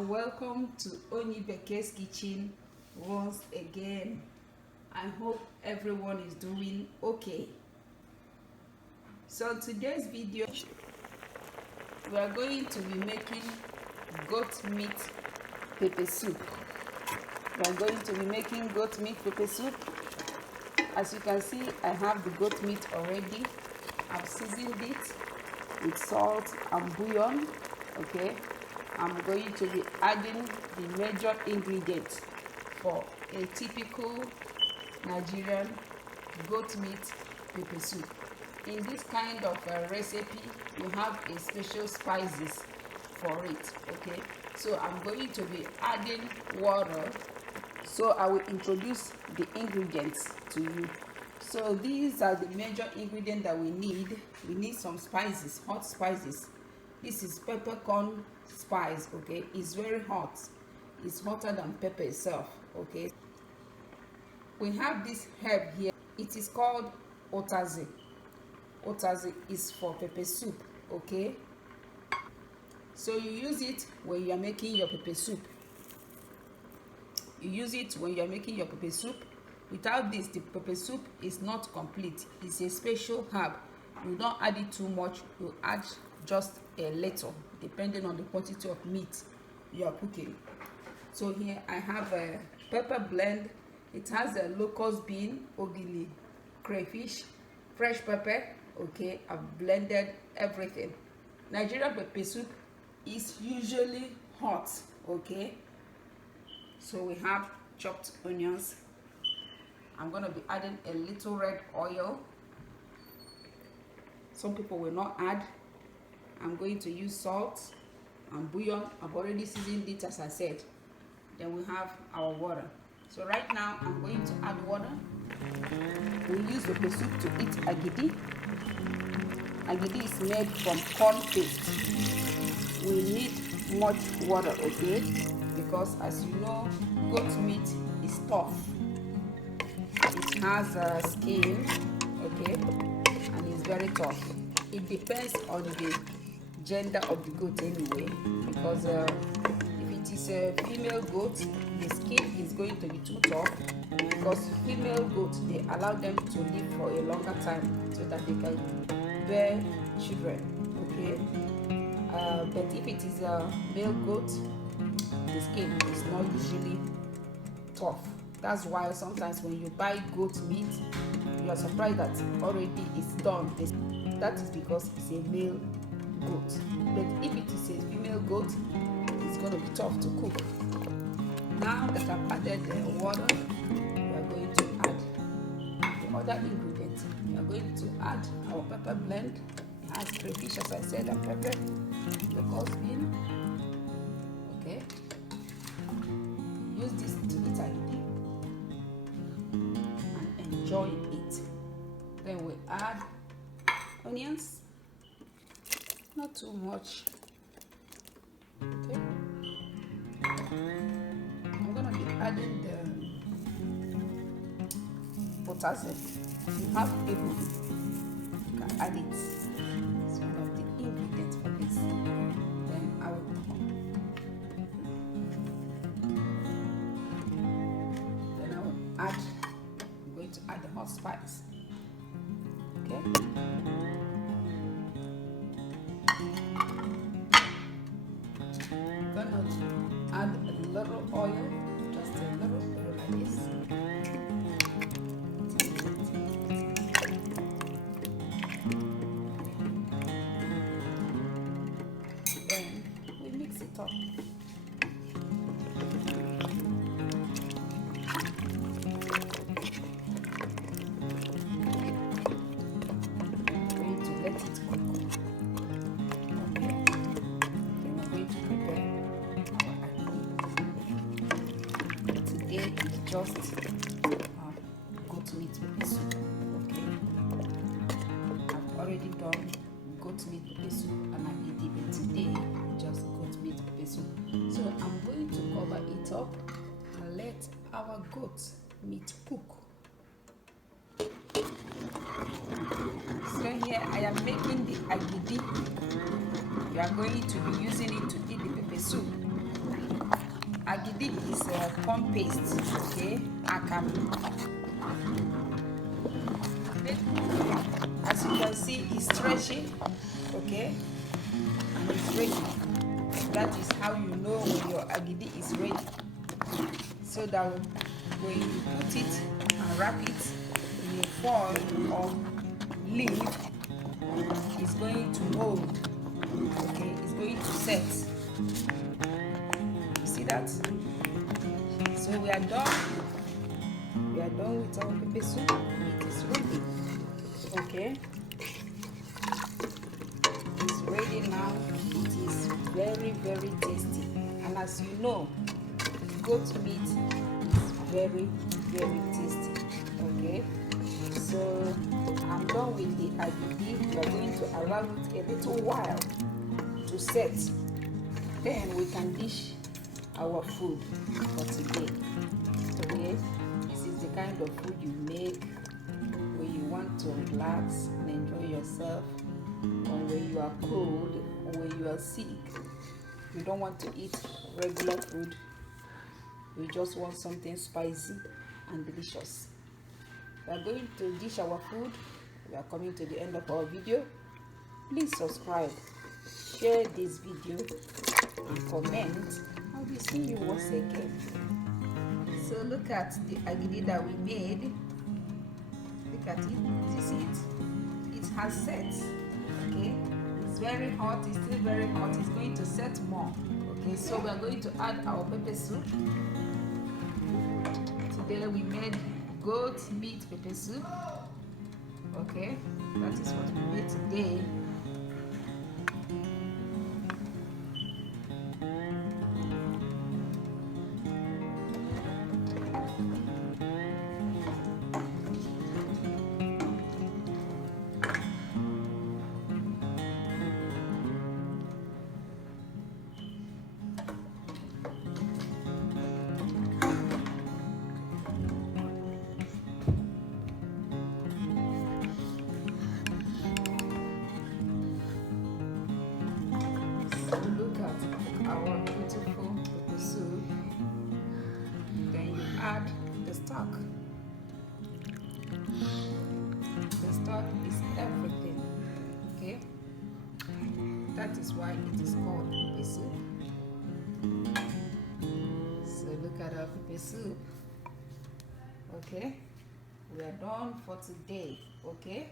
and welcome to Onyibeke's kitchen once again. I hope everyone is doing okay. So today's video we are going to be making goat meat pepper soup. As you can see, I have the goat meat already. I've seasoned it with salt and bouillon. Okay, I'm going to be adding the major ingredients for a typical Nigerian goat meat pepper soup. In this kind of recipe, you have a special spices for it. Okay, so I'm going to be adding water. So I will introduce the ingredients to you. So these are the major ingredients that we need. We need some spices, hot spices. This is peppercorn spice. Okay, it's very hot. It's hotter than pepper itself. Okay, we have this herb here. It is called Utazi. Utazi is for pepper soup. Okay, so you use it when you are making your pepper soup. Without this, the pepper soup is not complete. It's a special herb. You don't add it too much. You add just a little, depending on the quantity of meat you are cooking. So here I have a pepper blend. It has a locust bean, Agidi, crayfish, fresh pepper. Okay, I've blended everything. Nigerian pepper soup is usually hot. Okay, so we have chopped onions. I'm going to be adding a little red oil. Some people will not add. I'm going to use salt and bouillon. I've already seasoned it, as I said. Then we have our water. So right now I'm going to add water. We use the pepper soup to eat agidi. Agidi is made from corn paste. We need much water, okay? Because as you know, goat meat is tough. It has a skin, okay, and it's very tough. It depends on the gender of the goat anyway, because if it is a female goat, the skin is going to be too tough, because female goats, they allow them to live for a longer time so that they can bear children, okay. But if it is a male goat, the skin is not usually tough. That's why sometimes when you buy goat meat, you are surprised that already it's done. That is because it's a male goat. But if it is a female goat, it's going to be tough to cook. Now that I've added the water, we are going to add the other ingredients. We are going to add our pepper blend. It has crayfish, as I said, and pepper, locust bean. Okay. Use this to eat agidi and enjoy it. Then we add onions, not too much. Okay. I'm gonna be adding the Utazi. If you have able, you can add it. It's one of the ingredients for this. Then I will I'm going to add the hot spice. Okay. I'm gonna add a little oil, just a little like this. Then we mix it up. Just goat meat pepper soup. Okay, I've already done goat meat pepper soup and agidi, but today just goat meat pepper soup. So I'm going to cover it up and let our goat meat cook. So here I am making the agidi. We are going to be using it to eat the pepper soup. Agidi is a corn paste, okay? As you can see, it's stretchy, okay? And it's ready. That is how you know when your agidi is ready. So that when you put it and wrap it in a foil or leaf, it's going to mold, okay? It's going to set. You see that? So we are done. We are done with our pepper soup. It is ready, okay? It's ready now. It is very, very tasty. And as you know, goat meat is very, very tasty, okay? So I'm done with the agidi. We are going to allow it a little while to set. Then we can dish our food for today, okay? This is the kind of food you make when you want to relax and enjoy yourself, or when you are cold, or when you are sick. You don't want to eat regular food. We just want something spicy and delicious. We are going to dish our food. We are coming to the end of our video. Please subscribe, share this video, and comment. I will see you once again. So look at the agidi that we made. Look at it. You see it? It has set. Okay? It's very hot. It's still very hot. It's going to set more. Okay, so we are going to add our pepper soup. Today we made goat meat pepper soup. Okay, that is what we made today. Look at our beautiful pepper soup. Then you add the stock. The stock is everything, okay? That is why it is called pepper soup. So look at our pepper soup. Okay, we are done for today, okay?